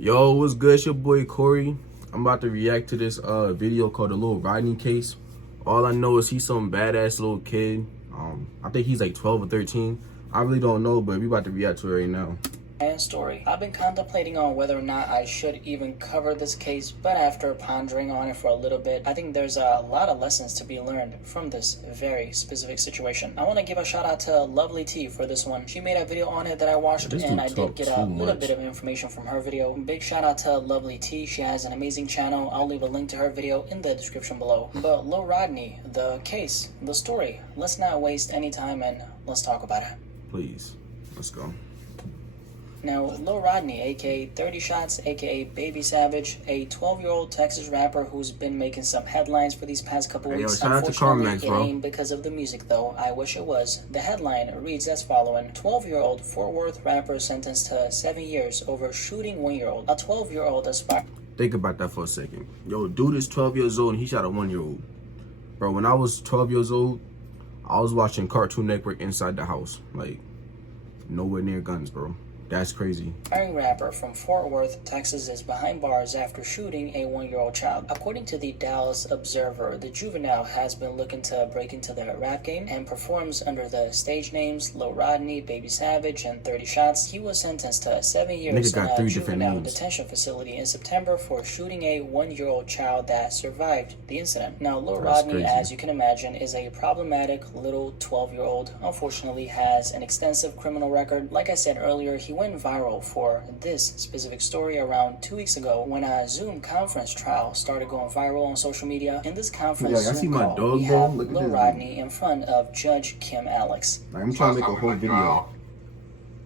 Yo, what's good? It's your boy Corey. I'm about to react to this video called the Lil Rodney case. All I know is he's some badass little kid. I think he's like 12 or 13. I really don't know, but we about to react to it right now. And story. I've been contemplating on whether or not I should even cover this case, but after pondering on it for a little bit, I think there's a lot of lessons to be learned from this very specific situation. I want to give a shout out to Lovely T for this one. She made a video on it that I watched, and I did get a little bit of information from her video. Big shout out to Lovely T. She has an amazing channel. I'll leave a link to her video in the description below. But Lil Rodney, the case, the story. Let's not waste any time and let's talk about it. Please, let's go. Now, Lil Rodney, aka 30 Shots, aka Baby Savage, a 12-year-old Texas rapper who's been making some headlines for these past couple weeks. Unfortunately, it ain't because of the music though. I wish it was. The headline reads as following: 12-year-old Fort Worth rapper sentenced to 7 years over shooting 1-year-old. A 12-year-old aspire. Think about that for a second. Yo, dude is 12 years old and he shot a 1-year-old. Bro, when I was 12 years old, I was watching Cartoon Network inside the house. Like, nowhere near guns, bro. That's crazy. Aspiring rapper from Fort Worth, Texas is behind bars after shooting a 1-year-old child. According to the Dallas Observer, the juvenile has been looking to break into the rap game and performs under the stage names Lil Rodney, Baby Savage, and 30 Shots. He was sentenced to 7 years in a juvenile detention facility in September for shooting a 1-year-old child that survived the incident. Now, Lil Rodney, as you can imagine, is a problematic little 12-year-old. Unfortunately, has an extensive criminal record. Like I said earlier, he went viral for this specific story around 2 weeks ago when a Zoom conference trial started going viral on social media. In this conference Zoom call, we have Lil Rodney in front of Judge Kim Alex. I'm trying to make a whole video.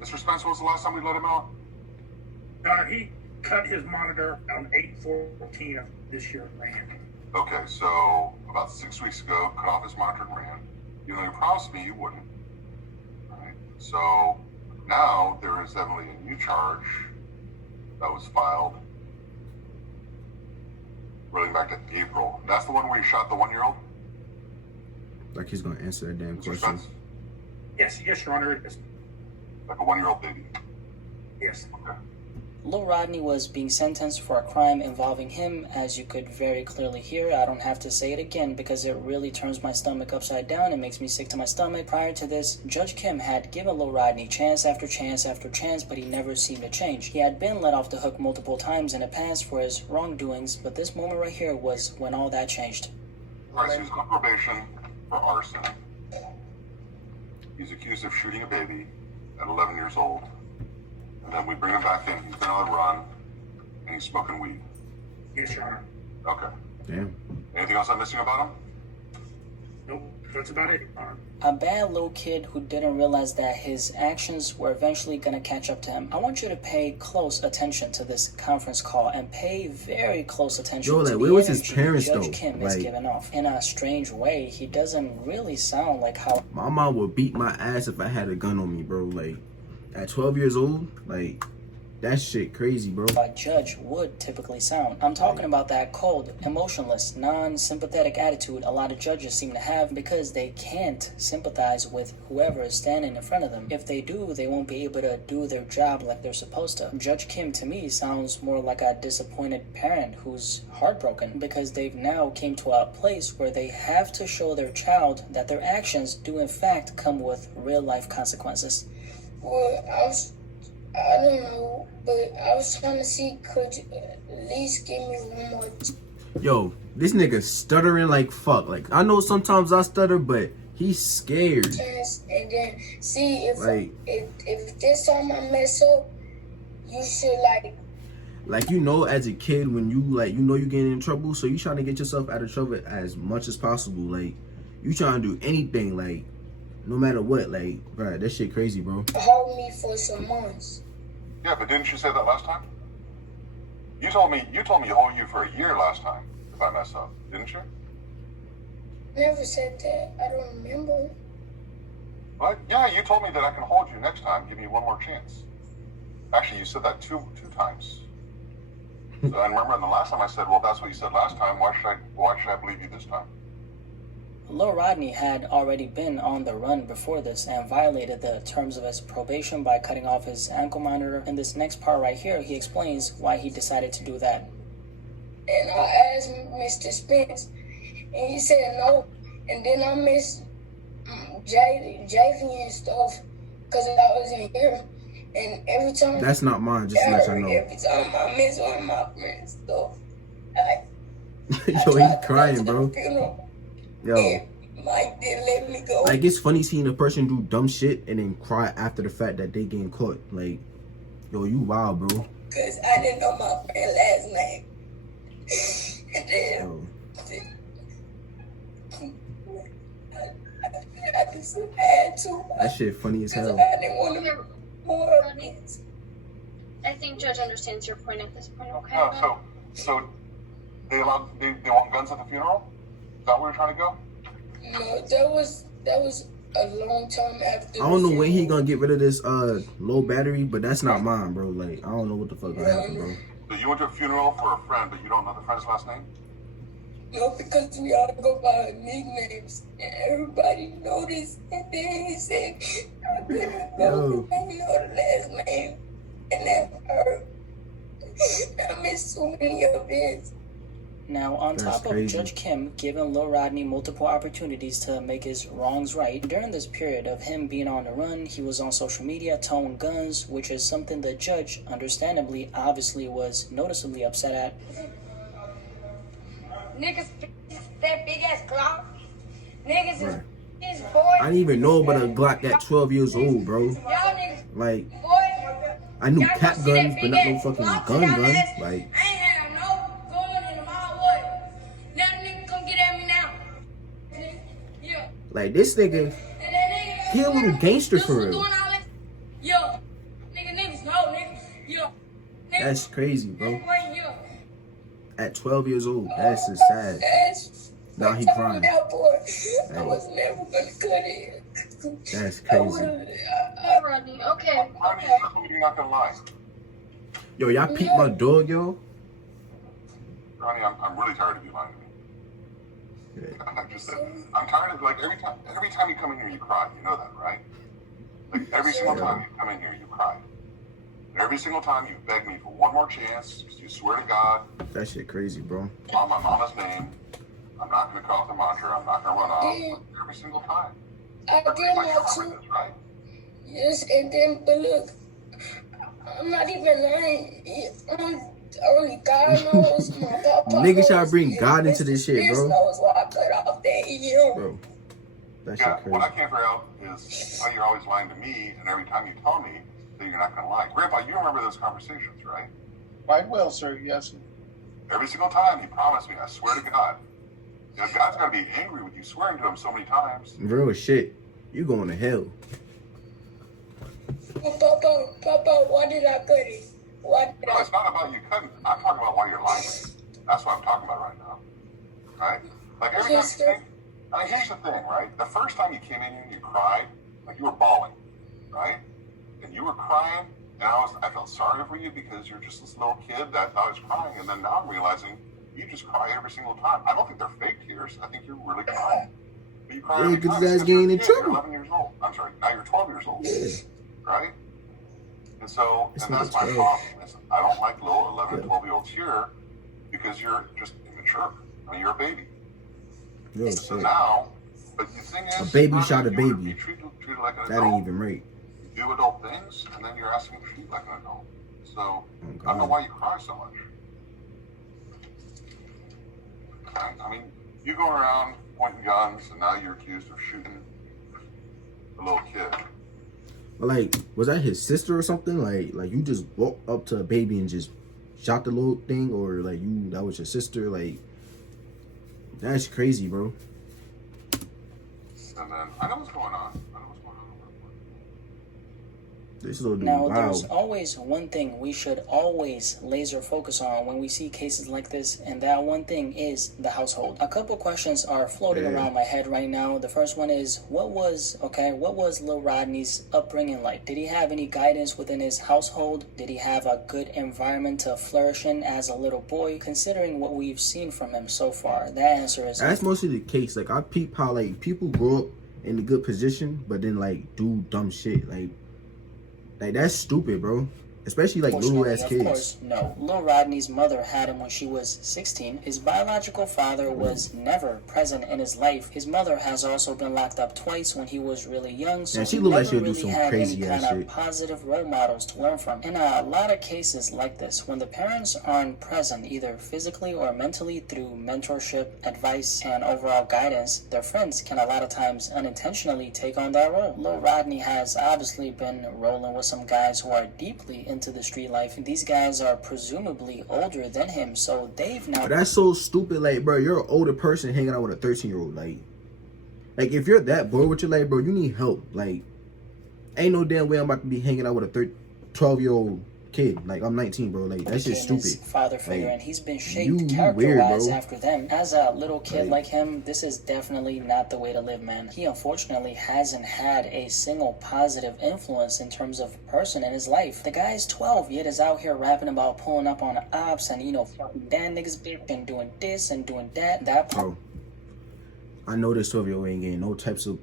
Mr. Spencer, was the last time we let him out? He cut his monitor on 8/14 of this year, ran. Okay, so about 6 weeks ago, cut off his monitor and ran. You know, you promised me you wouldn't. All right, so now there is evidently a new charge that was filed running back to April. That's the one where you shot the 1-year-old? Like he's gonna answer that damn question. Yes, Your Honor. Yes. Like a 1-year-old baby? Yes. Okay. Lil Rodney was being sentenced for a crime involving him, as you could very clearly hear. I don't have to say it again because it really turns my stomach upside down and makes me sick to my stomach. Prior to this, Judge Kim had given Lil Rodney chance after chance after chance, but he never seemed to change. He had been let off the hook multiple times in the past for his wrongdoings, but this moment right here was when all that changed. All right, so he's on probation for arson. He's accused of shooting a baby at 11 years old. And then we bring him back in. He's been on a run, and he's smoking weed. Yes, Your Honor. Okay. Damn. Anything else I'm missing about him? Nope, that's about it, Your Honor. A bad little kid who didn't realize that his actions were eventually going to catch up to him. I want you to pay close attention to this conference call and pay very close attention to the where was his energy parents, Judge though? Kim is giving off. In a strange way, he doesn't really sound like how my mom would beat my ass if I had a gun on me, bro. Like, at 12 years old, like, that shit crazy, bro. a judge would typically sound. I'm talking about that cold, emotionless, non-sympathetic attitude a lot of judges seem to have because they can't sympathize with whoever is standing in front of them. If they do, they won't be able to do their job like they're supposed to. Judge Kim, to me, sounds more like a disappointed parent who's heartbroken because they've now came to a place where they have to show their child that their actions do in fact come with real-life consequences. Well, I don't know, but I was trying to see, could you at least give me one more? Yo, this nigga stuttering like fuck. Like, I know sometimes I stutter, but he's scared. Chance, and then see if Like, if this time I mess up, you should like, you know, as a kid, when you, like, you know you getting in trouble, so you trying to get yourself out of trouble as much as possible. Like, you trying to do anything, like, no matter what. Like, bro, that shit crazy, bro. hold me for some months. Yeah, but didn't you say that last time? You told me to hold you for a year last time if I mess up, didn't you? Never said that. I don't remember. What? Yeah, you told me that I can hold you next time. Give me one more chance. Actually, you said that two times. So, and remember, the last time I said, "Well, that's what you said last time. Why should I believe you this time?" Lil Rodney had already been on the run before this and violated the terms of his probation by cutting off his ankle monitor. In this next part right here, he explains why he decided to do that. And I asked Mr. Spence, and he said no. And then I missed JV and stuff because I was in here. And every time That's not mine, just to let you know. every time I miss one of my friends' stuff, Yo, he crying, bro. Yo. Mike didn't let me go. Like, it's funny seeing a person do dumb shit and then cry after the fact that they getting caught. Like, yo, you wild, bro. Because I didn't know my friend's last name. And then Yo. I just had to. That shit funny as hell. I didn't want to more of it. I think Judge understands your point at this point, okay? No, so they want guns at the funeral? Is that where you're trying to go? No, that was a long time after. I don't know when he gonna get rid of this low battery, but that's not mine, bro. Like, I don't know what the fuck gonna happen, bro. So you went to a funeral for a friend, but you don't know the friend's last name? No, because we all go by nicknames, and everybody noticed. And then he said, "I couldn't go because I know the last name," and that hurt. I missed so many events. Now, on That's top crazy. of Judge Kim giving Lil Rodney multiple opportunities to make his wrongs right, during this period of him being on the run, he was on social media towing guns, which is something the judge, understandably, obviously was noticeably upset at. Niggas, that big ass Glock. Niggas Right. is boy. I didn't even know about a Glock at 12 years old, bro. Y'all niggas, Like, boy. I knew Y'all cap gonna see that guns, but big not no ass fucking Glock gun. to y'all ass? Like, I ain't had no gun in the mile what? Now the nigga come get at me now. Yeah. like this nigga, And that nigga, he a little gangster this for was real. doing all that. Yo. Niggas know, nigga. Yo. Nigga, That's crazy, bro. wait, yo. At 12 years old, that's just sad. Now he crying. I was never gonna cut it. That's crazy. Hey, Rodney, okay. Rodney, you're not gonna lie. Yo, y'all peep my dog, yo? Rodney, I'm really tired of you lying to me. Yeah. I just said, I'm tired of, like, every time you come in here, you cry. You know that, right? Like, every single time you come in here, you cry. And every single time you beg me for one more chance, you swear to God, That shit crazy, bro. on my mama's name, I'm not going to cut off the monitor, I'm not going to run off. Every single time. I did Like, want you to. remember this, right? Yes, and then, but look, I'm not even lying. Only God knows. My papa Niggas try to knows, bring and God into Mr. this shit, Spears bro. knows why I cut off that ear. Bro, that Yeah, shit what I crazy. can't figure out is how you're always lying to me, and every time you tell me that you're not going to lie. Grandpa, you remember those conversations, right? Quite well, sir, yes. Every single time you promise me, I swear to God. You know, God's got to be angry with you swearing to him so many times. Real shit. You going to hell. Papa, why did I cut it? Why did No, I? it's not about you cutting. I'm talking about why you're lying to me. That's what I'm talking about right now. Right? Like every time Yes, you sir. think, like here's the thing, right? The first time you came in here and you cried, like you were bawling, right? And you were crying, and I felt sorry for you because you're just this little kid that thought was crying, and then now I'm realizing you just cry every single time. I don't think they're fake tears. I think you're really crying. But you cry Yeah, every 'cause time his ass because you're getting a in kid. You're trouble. 11 years old. I'm sorry, now you're 12 years old. Yeah. Right? And so, This and that's nigga's my 12. problem. Is I don't like little 11, Yeah. 12-year-olds here because you're just immature. I mean, you're a baby. Yo, So shit. now, but the thing is, A baby Rodney, shot a you wanna baby. be treated like an That adult. ain't even right. You do adult things, and then you're asking to treat like an adult. So, Oh, I don't know God. why you cry so much. I mean, you go around pointing guns, and now you're accused of shooting a little kid. But like, was that his sister or something? Like you just walked up to a baby and just shot the little thing, or like that was your sister? Like, that's crazy, bro. And then, I know what's going on. This little dude, Now, wow. there's always one thing we should always laser focus on when we see cases like this, and that one thing is the household. A couple questions are floating around my head right now. The first one is, what was Lil Rodney's upbringing like? Did he have any guidance within his household? Did he have a good environment to flourish in as a little boy? Considering what we've seen from him so far, the answer is that's mostly the case. Like, I peep how like people grow up in a good position, but then like do dumb shit. Like that's stupid, bro. Especially like little ass kids. Of course, no. Lil Rodney's mother had him when she was 16. His biological father was never present in his life. His mother has also been locked up twice when he was really young, so she he looked like never she'll do really some had any crazy ass kind of shit. positive role models to learn from. In a lot of cases like this, when the parents aren't present either physically or mentally through mentorship, advice, and overall guidance, their friends can a lot of times unintentionally take on that role. Lil Rodney has obviously been rolling with some guys who are deeply into the street life. These guys are presumably older than him, so they've now... But that's so stupid. Like, bro, you're an older person hanging out with a 13-year-old. Like if you're that bored with your life, bro, you need help. Like, ain't no damn way I'm about to be hanging out with a 12-year-old kid. Like, I'm 19, bro. Like, that's just stupid. His father figure, like, and he's been shaped you character-wise weird, after them. As a little kid like him, this is definitely not the way to live, man. He unfortunately hasn't had a single positive influence in terms of person in his life. The guy's 12, yet is out here rapping about pulling up on ops and, you know, fucking that niggas bitch and doing this and doing that. Bro, I know this 12-year-old ain't getting no types of,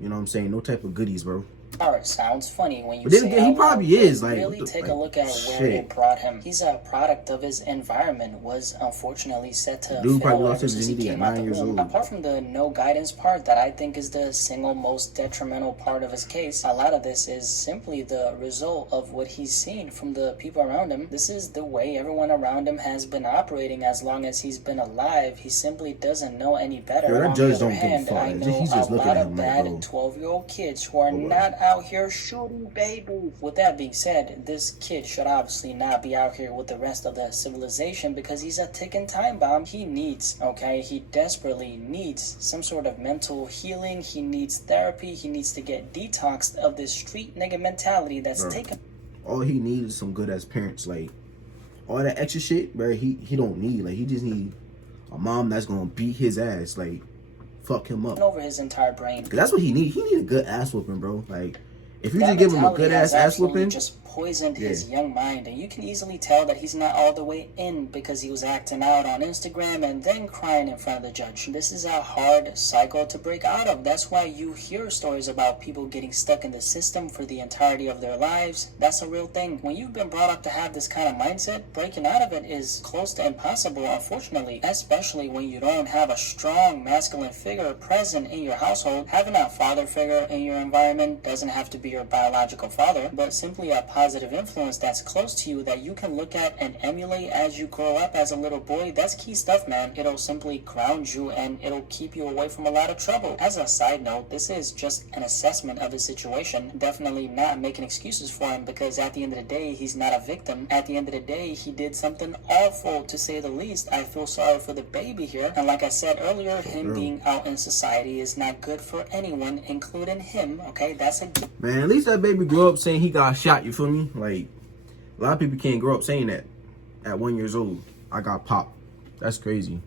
you know what I'm saying, no type of goodies, bro. Alright, sounds funny when you But then say again, he out loud, probably is, but like, really what the- take a like, look at where it brought him. He's a product of his environment, was unfortunately set to Dude probably fail lost ever his since he virginity at came out 9 the years womb. old. Apart from the no guidance part that I think is the single most detrimental part of his case, a lot of this is simply the result of what he's seen from the people around him. This is the way everyone around him has been operating as long as he's been alive. He simply doesn't know any better. Yo, that On judge the other don't give a hand, fuck. I know He's just a looking lot at of him like, bad bro. 12-year-old kids who are not out here shooting babies. With that being said, this kid should obviously not be out here with the rest of the civilization because he's a ticking time bomb. He desperately needs some sort of mental healing. He needs therapy. He needs to get detoxed of this street nigga mentality that's taken. All he needs is some good ass parents. Like, all that extra shit, bro, he don't need. Like, he just need a mom that's gonna beat his ass. Like, fuck him up. Over his entire brain. Cause that's what he need. He need a good ass whooping, bro. Like, if you just give him a good ass whooping, just poisoned his young mind, and you can easily tell that he's not all the way in because he was acting out on Instagram and then crying in front of the judge. This is a hard cycle to break out of. That's why you hear stories about people getting stuck in the system for the entirety of their lives. That's a real thing. When you've been brought up to have this kind of mindset, breaking out of it is close to impossible, unfortunately, especially when you don't have a strong masculine figure present in your household. Having a father figure in your environment doesn't have to be your biological father, but simply a positive influence that's close to you that you can look at and emulate as you grow up as a little boy. That's key stuff, man. It'll simply ground you and it'll keep you away from a lot of trouble. As a side note, this is just an assessment of the situation. Definitely not making excuses for him, because at the end of the day, he's not a victim. At the end of the day, he did something awful, to say the least. I feel sorry for the baby here. And like I said earlier, him being out in society is not good for anyone, including him. Okay, that's a... man, at least that baby grew up saying he got shot, you feel me? Like, a lot of people can't grow up saying that at 1 year old. I got popped. That's crazy.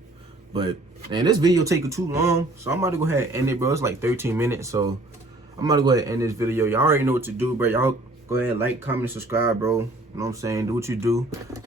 But, man, this video taking too long, so I'm about to go ahead and end it, bro. It's like 13 minutes, so I'm about to go ahead and end this video. Y'all already know what to do, bro. Y'all go ahead, like, comment, and subscribe, bro. You know what I'm saying? Do what you do.